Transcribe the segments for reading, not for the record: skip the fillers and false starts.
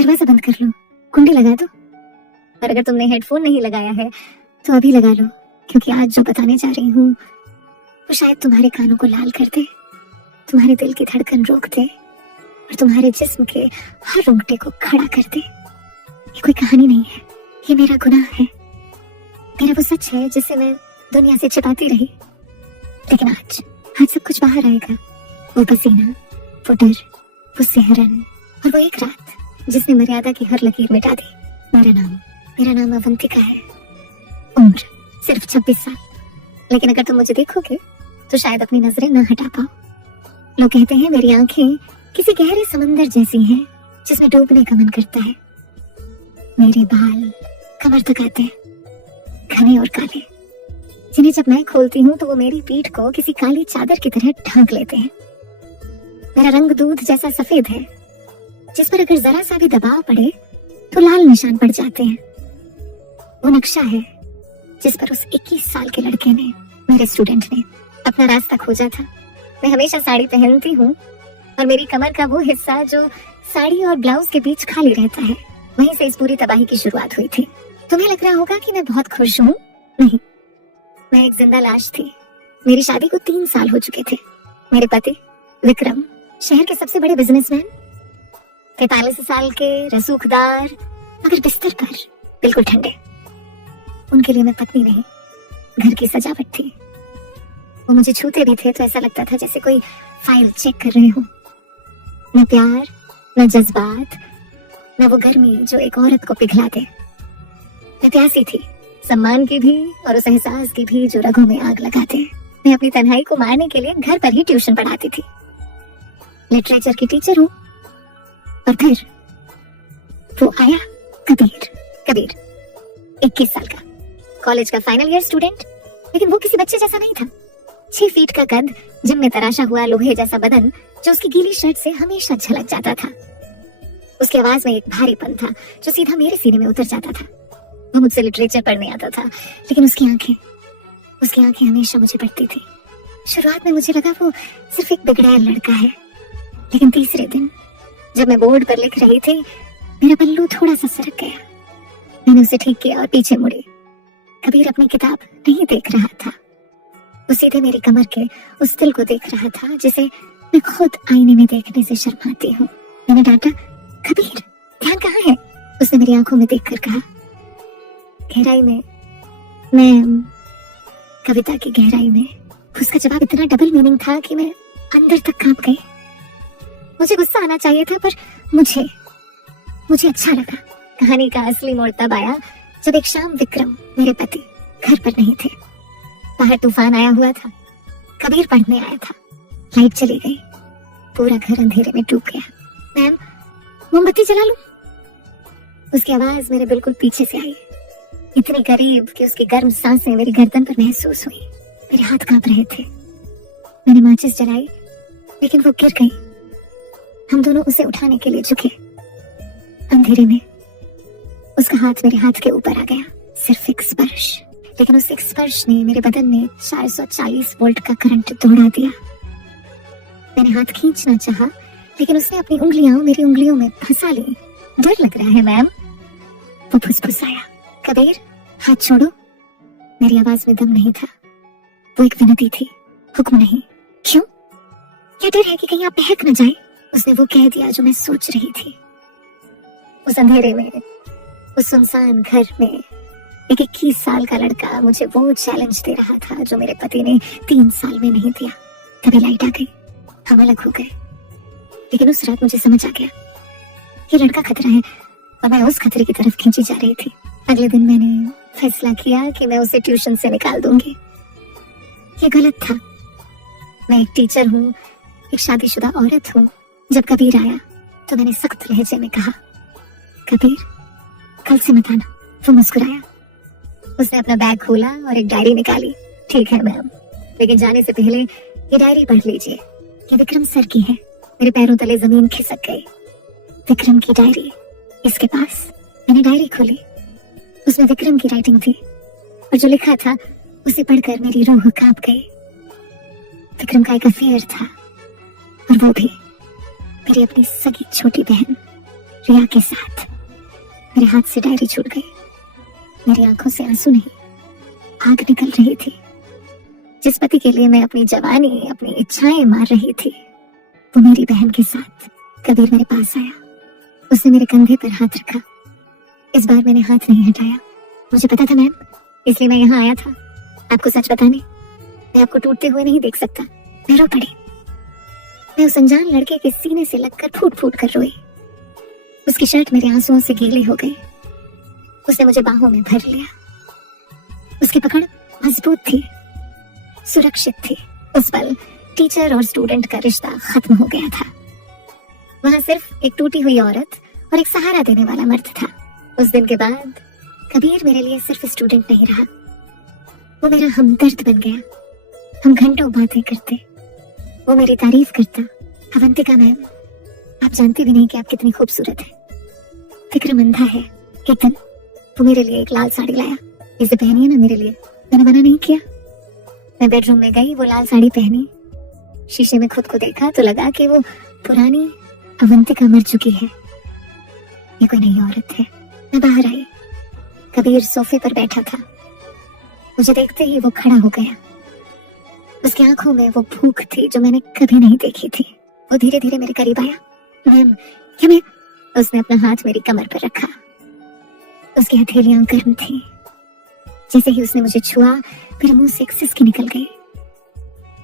दरवाजा बंद कर लो, कुंडी लगा दो। और अगर तुमने हेडफोन नहीं लगाया है तो अभी लगा लो, क्योंकि आज जो बताने जा रही हूँ वो शायद तुम्हारे कानों को लाल कर दे, तुम्हारे दिल की धड़कन रोक दे और तुम्हारे जिस्म के हर रोंगटे को खड़ा कर दे। ये कोई कहानी नहीं है, ये मेरा गुनाह है, मेरा वो सच है जिसे मैं दुनिया से छिपाती रही। लेकिन आज सब कुछ बाहर आएगा। वो पसीना, वो डर, वो सिहरन और वो एक रात जिसने मर्यादा की हर लकीर मिटा दी। मेरा नाम अवंतिका है। उम्र सिर्फ 26 साल। लेकिन अगर तुम मुझे देखोगे तो शायद अपनी नजरें ना हटा पाओ। लोग कहते हैं मेरी आंखें किसी गहरे समंदर जैसी हैं जिसमें डूबने का मन करता है। मेरे बाल कमर तक आते हैं, घने और काले, जिन्हें जब मैं खोलती हूँ तो वो मेरी पीठ को किसी काली चादर की तरह ढक लेते हैं। मेरा रंग दूध जैसा सफेद है, जिस पर अगर जरा सा भी दबाव पड़े तो लाल निशान पड़ जाते हैं। वो नक्शा है जिस पर उस 21 साल के लड़के ने, मेरे स्टूडेंट ने, अपना रास्ता खोजा था। मैं हमेशा साड़ी पहनती हूँ और मेरी कमर का वो हिस्सा जो साड़ी और ब्लाउज के बीच खाली रहता है, वहीं से इस पूरी तबाही की शुरुआत हुई थी। तुम्हें लग रहा होगा कि मैं बहुत खुश हूँ। नहीं, मैं एक जिंदा लाश थी। मेरी शादी को 3 साल हो चुके थे। मेरे पति विक्रम शहर के सबसे बड़े बिजनेसमैन, 43 साल के, रसूखदार, मगर बिस्तर पर बिल्कुल ठंडे। उनके लिए मैं पत्नी नहीं, घर की सजावट थी। वो मुझे छूते भी थे तो ऐसा लगता था जैसे कोई फाइल चेक कर रहे हो। न प्यार, न जज्बात, न वो गर्मी जो एक औरत को पिघला दे। मैं प्यासी थी, सम्मान की भी और उस एहसास की भी जो रगों में आग लगाते। मैं अपनी तन्हाई को मारने के लिए घर पर ही ट्यूशन पढ़ाती थी। लिटरेचर की टीचर हूँ। और फिर वो आया, कबीर 21 साल का, कॉलेज का फाइनल ईयर स्टूडेंट। लेकिन वो किसी बच्चे जैसा नहीं था। 6 फीट का कद, जिम में तराशा हुआ लोहे जैसा बदन जो उसकी गीली शर्ट से हमेशा झलक जाता था। उसकी आवाज में एक भारीपन था जो सीधा मेरे सीने में उतर जाता था। वो मुझसे लिटरेचर पढ़ने आता था, लेकिन उसकी आंखें हमेशा मुझे पढ़ती थी। शुरुआत में मुझे लगा वो सिर्फ एक बिगड़ैल लड़का है, लेकिन तीसरे दिन जब मैं बोर्ड पर लिख रही थी, मेरा पल्लू थोड़ा सा सरक गया। मैंने उसे ठीक किया और पीछे मुड़ी। कबीर अपनी किताब नहीं देख रहा था, वो सीधे मेरी कमर के उस दिल को देख रहा था जिसे मैं खुद आईने में देखने से शर्माती हूँ। मैंने डांटा, कबीर ध्यान कहाँ है? उसने मेरी आंखों में देखकर कहा, गहराई में। मैं कविता की गहराई में। उसका जवाब इतना डबल मीनिंग था कि मैं अंदर तक कांप गई। मुझे गुस्सा आना चाहिए था, पर मुझे अच्छा लगा। कहानी का असली मोड़ तब आया जब एक शाम विक्रम, मेरे पति, घर पर नहीं थे। बाहर तूफान आया हुआ था। कबीर पढ़ने आया था। लाइट चली गई, पूरा घर अंधेरे में डूब गया। मैम, मोमबत्ती जला लूं? उसकी आवाज मेरे बिल्कुल पीछे से आई, इतनी करीब कि उसकी गर्म सांसें मेरी गर्दन पर महसूस हुई। मेरे हाथ कांप रहे थे। मैंने माचिस जलाई, लेकिन वो गिर गई। हम दोनों उसे उठाने के लिए झुके। अंधेरे में उसका हाथ मेरे हाथ के ऊपर आ गया। सिर्फ एक स्पर्श, लेकिन उस एक स्पर्श ने मेरे बदन में 440 वोल्ट का करंट दौड़ा दिया। मैंने हाथ खींचना चाहा, लेकिन उसने अपनी उंगलियां मेरी उंगलियों में फंसा ली। डर लग रहा है मैम, वो फुसफुसाया। कबीर, हाथ छोड़ो। मेरी आवाज में दम नहीं था, वो एक विनती थी, हुक्म नहीं। क्यों? क्या डर है कि कहीं आप बहक न जाए? उसने वो कह दिया जो मैं सोच रही थी। उस अंधेरे में, उस सुनसान घर में, एक 21 साल का लड़का मुझे वो चैलेंज दे रहा था जो मेरे पति ने 3 साल में नहीं दिया। तभी लाइट आ गई, हम अलग हो गए। लेकिन उस रात मुझे समझ आ गया, ये लड़का खतरा है और मैं उस खतरे की तरफ खींची जा रही थी। अगले दिन मैंने फैसला किया कि मैं उसे ट्यूशन से निकाल दूंगी। ये गलत था। मैं एक टीचर हूँ, एक शादीशुदा औरत हूँ। जब कबीर आया तो मैंने सख्त लहजे में कहा, कबीर कल से मत आना। वो मुस्कुराया। उसने अपना बैग खोला और एक डायरी निकाली। ठीक है मैम, लेकिन जाने से पहले ये डायरी पढ़ लीजिए। ये विक्रम सर की है। मेरे पैरों तले जमीन खिसक गई। विक्रम की डायरी इसके पास। मैंने डायरी खोली, उसमें विक्रम की राइटिंग थी और जो लिखा था उसे पढ़कर मेरी रूह कांप गई। विक्रम का एक अफेयर था, और वो भी मेरी अपनी सगी छोटी बहन। रिया के साथ। मेरे हाथ से डायरी छूट गई। मेरी आंखों से आंसू नहीं, आग निकल रही थी। जिस पति के लिए मैं अपनी जवानी, अपनी इच्छाएं मार रही थी, वो मेरी बहन के साथ। कबीर मेरे पास आया, उसने मेरे कंधे पर हाथ रखा। इस बार मैंने हाथ नहीं हटाया। मुझे पता था मैम, इसलिए मैं यहाँ आया था आपको सच बताने। मैं आपको टूटते हुए नहीं देख सकता। मैं रो पड़ी। मैं उस अनजान लड़के के सीने से लगकर फूट फूट कर रोई। उसकी शर्ट मेरे आंसुओं से गीली हो गई। उसने मुझे बाहों में भर लिया। उसकी पकड़ मजबूत थी, सुरक्षित थी। उस पल टीचर और स्टूडेंट का रिश्ता खत्म हो गया था। वहां सिर्फ एक टूटी हुई औरत और एक सहारा देने वाला मर्द था। उस दिन के बाद कबीर मेरे लिए सिर्फ स्टूडेंट नहीं रहा, वो मेरा हमदर्द बन गया। हम घंटों बातें करते, वो मेरी तारीफ करता। अवंतिका मैम, आप जानती भी नहीं कि आप कितनी खूबसूरत है। विक्रम अंधा है। एक दिन वो मेरे लिए एक लाल साड़ी लाया। इसे पहनिए ना मेरे लिए। मैंने मना नहीं किया। मैं बेडरूम में गई, वो लाल साड़ी पहनी। शीशे में खुद को देखा तो लगा कि वो पुरानी अवंतिका मर चुकी है, ये कोई नई औरत है। मैं बाहर आई। कबीर सोफे पर बैठा था। मुझे देखते ही वो खड़ा हो गया। उसकी आंखों में वो भूख थी जो मैंने कभी नहीं देखी थी। वो धीरे धीरे मेरे करीब आया। मैम, क्या मैं? उसने अपना हाथ मेरी कमर पर रखा। उसकी हथेलियां गर्म थी। जैसे ही उसने मुझे छुआ, मेरे मुंह से एक सिसकी निकल गई।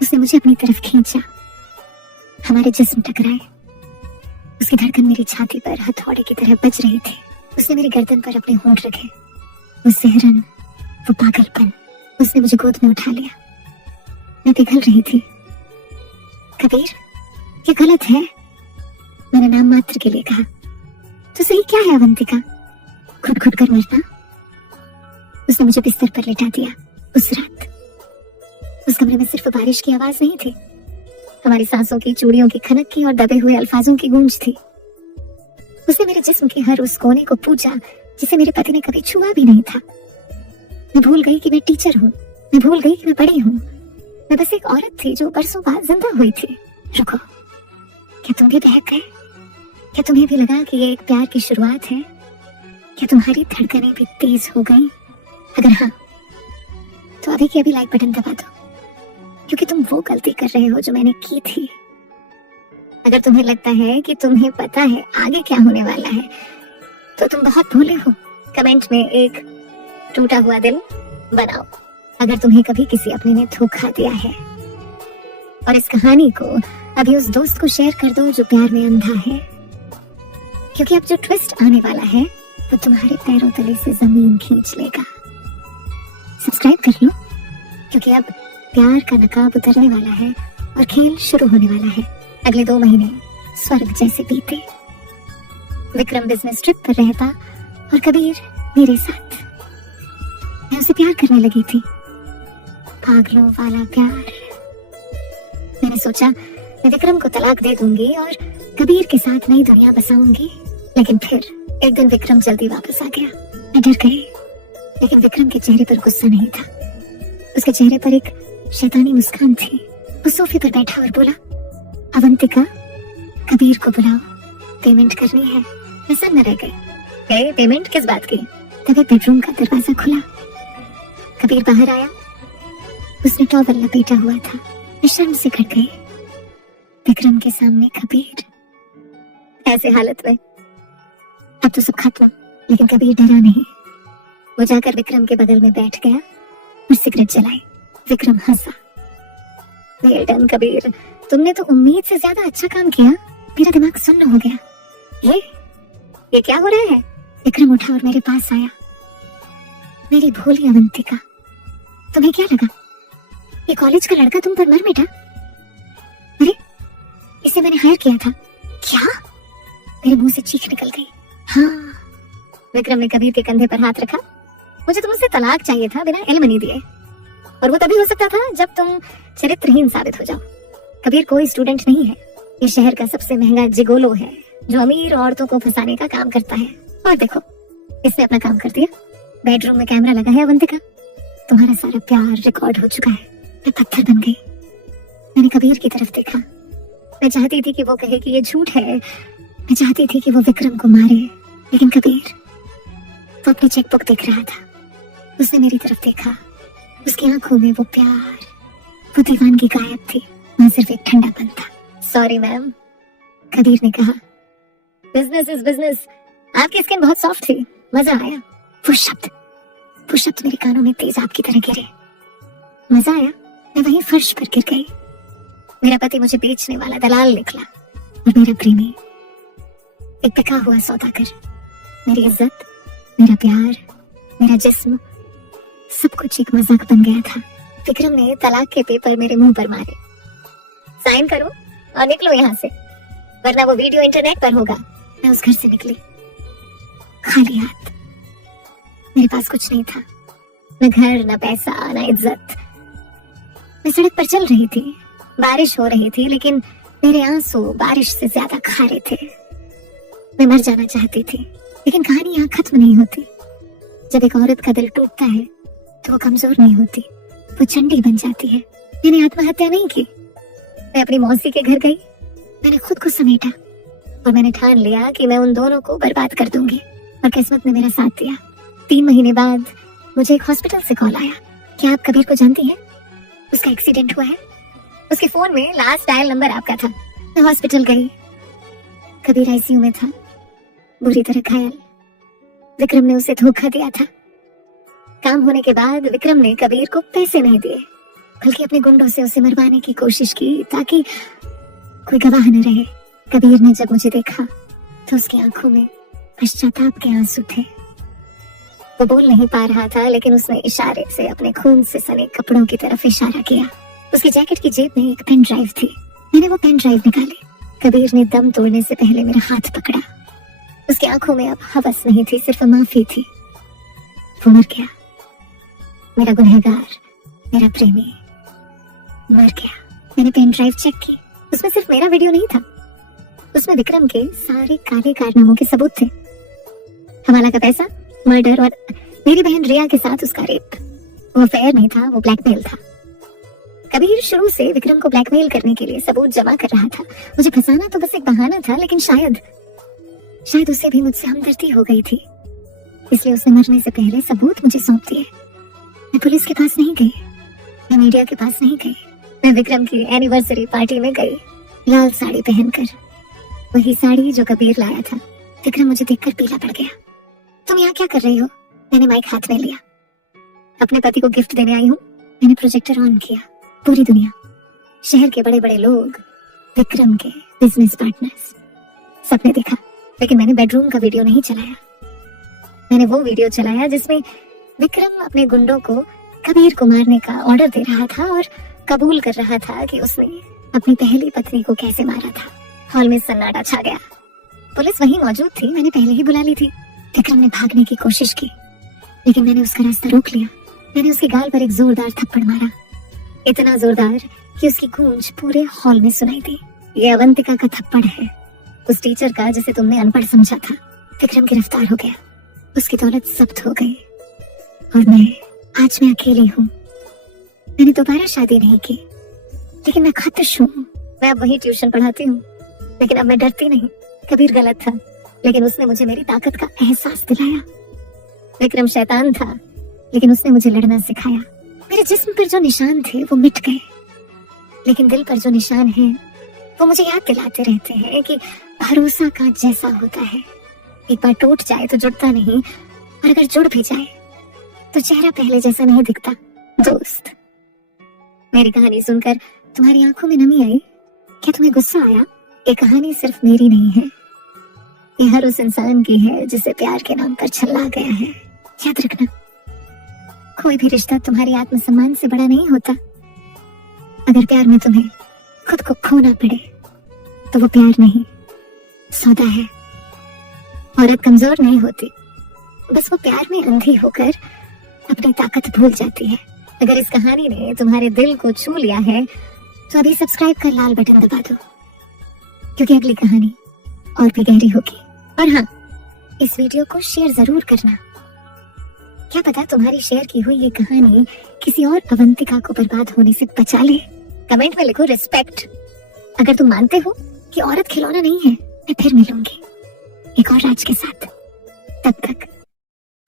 उसने मुझे अपनी तरफ खींचा। हमारे जिस्म टकराए। उसकी धड़कन मेरी छाती पर हथौड़े की तरह बज रही थी। उसने मेरी गर्दन पर अपने होंठ रखे। वो सिहरन, वो पागलपन। उसने मुझे गोद में उठा लिया। मैं पिघल रही थी। कबीर, ये गलत है। मैंने नाम मात्र के लिए कहा। तो सही क्या है अवंतिका? घुट घुट कर मरना। उसने मुझे बिस्तर पर लेटा दिया। उस रात उस कमरे में सिर्फ बारिश की आवाज नहीं थी, हमारी सांसों की, चूड़ियों की खनक की और दबे हुए अल्फाजों की गूंज थी। उसने मेरे जिस्म के हर उस कोने को पूजा जिसे मेरे पति ने कभी छुआ भी नहीं था। मैं भूल गई कि मैं टीचर हूँ। मैं भूल गई कि मैं बड़ी हूँ। मैं बस एक औरत थी जो बरसों बाद जिंदा हुई थी। रुको, क्या तुम भी बहक गए? क्या तुम्हें भी लगा कि ये एक प्यार की शुरुआत है? क्या तुम्हारी धड़कनें भी तेज हो गई? अगर हाँ, तो अभी के अभी लाइक बटन दबा दो, क्योंकि तुम वो गलती कर रहे हो जो मैंने की थी। अगर तुम्हें लगता है कि तुम्हें पता है आगे क्या होने वाला है, तो तुम बहुत भूले हो। कमेंट में एक टूटा हुआ दिल बनाओ अगर तुम्हें कभी किसी अपने ने धोखा दिया है। और इस कहानी को अभी उस दोस्त को शेयर कर दो जो प्यार में अंधा है, क्योंकि अब जो ट्विस्ट आने वाला है वो तुम्हारे पैरों तले से जमीन खींच लेगा। सब्सक्राइब कर लो, क्योंकि अब प्यार का नकाब उतरने वाला है और खेल शुरू होने वाला है। अगले 2 महीने स्वर्ग जैसे बीते। विक्रम बिजनेस ट्रिप पर रहता और कबीर मेरे साथ। मैं उसे प्यार करने लगी थी, पागलों वाला प्यार। मैंने सोचा मैं विक्रम को तलाक दे दूंगी और कबीर के साथ नई दुनिया बसाऊंगी। लेकिन फिर एक दिन विक्रम जल्दी वापस आ गया। मैं डर गई, लेकिन विक्रम के चेहरे पर गुस्सा नहीं था। उसके चेहरे पर एक शैतानी मुस्कान थी। वो सोफे पर बैठा और बोला, अवंतिका, कबीर को बुलाओ, पेमेंट करनी है। मैं सन्न रह गई। पेमेंट किस बात की? तभी बेडरूम का दरवाजा खुला। कबीर बाहर आया। उसने टॉवल लपेटा हुआ था। मैं शर्म से घट गई। विक्रम के सामने कबीर, ऐसे हालत में। अब तो सब खत्म, लेकिन कबीर डरा नहीं। वो जाकर विक्रम के बगल में बैठ गया और सिगरेट जलाई। विक्रम हंसा। वेल डन कबीर, तुमने तो उम्मीद से ज्यादा अच्छा काम किया। मेरा दिमाग सुन्न हो गया। ये क्या हो रहा है? विक्रम उठा और मेरे पास आया। मेरी भोली अवंतिका, तुम्हें क्या लगा ये कॉलेज का लड़का तुम पर मर मिटा? अरे, इसे मैंने हायर किया था। क्या? मेरे मुंह से चीख निकल गई। हाँ। विक्रम ने कबीर के कंधे पर हाथ रखा। मुझे तुमसे तलाक चाहिए था बिना एलिमनी दिए, और वो तभी हो सकता था जब तुम चरित्रहीन साबित हो जाओ। कबीर कोई स्टूडेंट नहीं है। ये शहर का सबसे महंगा जिगोलो है जो अमीर औरतों को फंसाने का काम करता है। और देखो, इसने अपना काम कर दिया। बेडरूम में कैमरा लगा है। अवंतिका, तुम्हारा सारा प्यार रिकॉर्ड हो चुका है। मैं पत्थर बन गई। मैंने कबीर की तरफ देखा। मैं चाहती थी कि वो कहे कि ये झूठ है, मैं चाहती थी कि वो विक्रम को मारे, लेकिन कबीर वो अपनी चेकबुक देख रहा था। उसने मेरी तरफ देखा, उसकी आंखों में वो प्यार, वो दीवानगी गायब थी, वहां सिर्फ एक ठंडापन था। सॉरी मैम, कबीर ने कहा। Business is business. आपकी स्किन बहुत सॉफ्ट थी, मजा आया। वो शब्द मेरे कानों में तेज आग की तरह गिरे। मजा आया? मैं वहीं फर्श पर गिर गई। मेरा पति मुझे बेचने वाला दलाल निकला और मेरा प्रेमी एक बिका हुआ सौदागर। मेरी इज्जत, मेरा प्यार, मेरा जिस्म, सब कुछ एक मजाक बन गया था। विक्रम ने तलाक के पेपर मेरे मुंह पर मारे। साइन करो और निकलो यहाँ से, वरना वो वीडियो इंटरनेट पर होगा। मैं उस घर से निकली खाली हाथ। मेरे पास कुछ नहीं था, न घर, न पैसा, न इज्जत। मैं सड़क पर चल रही थी, बारिश हो रही थी, लेकिन मेरे आंसू बारिश से ज्यादा खारे थे। मैं मर जाना चाहती थी, लेकिन कहानी यहाँ खत्म नहीं होती। जब एक औरत का दिल टूटता है तो वो कमजोर नहीं होती, वो चंडी बन जाती है। मैंने आत्महत्या नहीं की। मैं अपनी मौसी के घर गई, मैंने खुद को समेटा और मैंने ठान लिया कि मैं उन दोनों को बर्बाद कर दूंगी। और किस्मत ने मेरा साथ दिया। 3 महीने बाद मुझे एक हॉस्पिटल से कॉल आया। क्या आप कबीर को जानती हैं? उसका एक्सीडेंट हुआ है। उसके फोन में लास्ट डायल नंबर आपका था। मैं हॉस्पिटल गई, कबीर आईसीयू में था, बुरी तरह घायल। विक्रम ने उसे धोखा दिया था। काम होने के बाद विक्रम ने कबीर को पैसे नहीं दिए, बल्कि अपने गुंडों से उसे मरवाने की कोशिश की ताकि कोई गवाह न रहे। कबीर ने जब मुझे देखा तो उसकी आंखों में पश्चाताप के आंसू थे। वो बोल नहीं पा रहा था, लेकिन उसने इशारे से अपने खून से सने कपड़ों की तरफ इशारा किया। उसकी जैकेट की जेब में एक पेन ड्राइव थी। मैंने वो पेन ड्राइव निकाली। कबीर ने दम तोड़ने से पहले मेरा हाथ पकड़ा। उसकी आंखों में अब हवस नहीं थी, सिर्फ माफी थी। वो मर गया, मेरा गुनहगार, मेरा प्रेमी मर गया। मैंने पेन ड्राइव चेक की, उसमें सिर्फ मेरा वीडियो नहीं था, उसमें विक्रम के सारे काले कारनामों के सबूत थे। हवाला का पैसा, मर्डर और मेरी बहन रिया के साथ उसका रेप। वो अफेयर नहीं था, वो ब्लैकमेल था। कबीर शुरू से विक्रम को ब्लैकमेल करने के लिए सबूत जमा कर रहा था। मुझे फंसाना तो बस एक बहाना था, लेकिन शायद उसे भी मुझसे हमदर्दी हो गई थी, इसलिए उसने मरने से पहले सबूत मुझे सौंप दिए। मैं पुलिस के पास नहीं गई, मैं मीडिया के पास नहीं गई। मैं विक्रम की एनिवर्सरी पार्टी में गई, लाल साड़ी पहनकर, वही साड़ी जो कबीर लाया था। विक्रम मुझे देखकर पीला पड़ गया। तुम यहाँ क्या कर रही हो? मैंने माइक हाथ में लिया। अपने पति को गिफ्ट देने आई हूँ। मैंने प्रोजेक्टर ऑन किया। पूरी दुनिया, शहर के बड़े बड़े लोग, विक्रम के बिजनेस पार्टनर्स, सबने देखा। लेकिन मैंने बेडरूम का वीडियो नहीं चलाया। मैंने वो वीडियो चलाया जिसमें विक्रम अपने गुंडों को कबीर को मारने का ऑर्डर दे रहा था और कबूल कर रहा था कि उसने अपनी पहली पत्नी को कैसे मारा था। हॉल में सन्नाटा छा गया। पुलिस वहीं मौजूद थी, मैंने पहले ही बुला ली थी। विक्रम ने भागने की कोशिश की, लेकिन मैंने उसका रास्ता रोक लिया। मैंने उसके गाल पर एक जोरदार थप्पड़ मारा, इतना जोरदार कि उसकी गूंज पूरे हॉल में सुनाई दी। ये अवंतिका का थप्पड़ है, उस टीचर का जिसे तुमने अनपढ़ समझा था। विक्रम गिरफ्तार हो गया, उसकी दौलत जब्त हो गई और आज मैं अकेली हूँ। मैंने दोबारा शादी नहीं की, लेकिन मैं खातिश हूँ। मैं अब वही ट्यूशन पढ़ाती हूँ, लेकिन अब मैं डरती नहीं। कबीर गलत था, लेकिन उसने मुझे मेरी ताकत का एहसास दिलाया। विक्रम शैतान था, लेकिन उसने मुझे लड़ना सिखाया। मेरे जिस्म पर जो निशान थे वो मिट गए, लेकिन दिल पर जो निशान हैं वो मुझे याद दिलाते रहते हैं कि भरोसा कांच जैसा होता है। एक बार टूट जाए तो जुड़ता नहीं, और अगर जुड़ भी जाए तो चेहरा पहले जैसा नहीं दिखता। दोस्त, मेरी कहानी सुनकर तुम्हारी आंखों में नमी आई? क्या तुम्हें गुस्सा आया? ये कहानी सिर्फ मेरी नहीं है, ये हर उस इंसान की है जिसे प्यार के नाम पर छल्ला गया है। याद रखना, कोई भी रिश्ता तुम्हारी आत्मसम्मान से बड़ा नहीं होता। अगर प्यार में तुम्हें खुद को खोना पड़े तो वो प्यार नहीं, सौदा है। औरत कमजोर नहीं होती, बस वो प्यार में अंधी होकर अपनी ताकत भूल जाती है। अगर इस कहानी ने तुम्हारे दिल को छू लिया है तो अभी सब्सक्राइब कर लाल बटन दबा दो, क्योंकि अगली कहानी और भी गहरी होगी। और हाँ, इस वीडियो को शेयर जरूर करना। क्या पता तुम्हारी शेयर की हुई ये कहानी किसी और अवंतिका को बर्बाद होने से बचा ले। कमेंट में लिखो रिस्पेक्ट। अगर तुम मानते हो कि औरत खिलौना नहीं है, मैं फिर मिलूंगी एक और राज के साथ। तब तक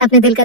अपने दिल का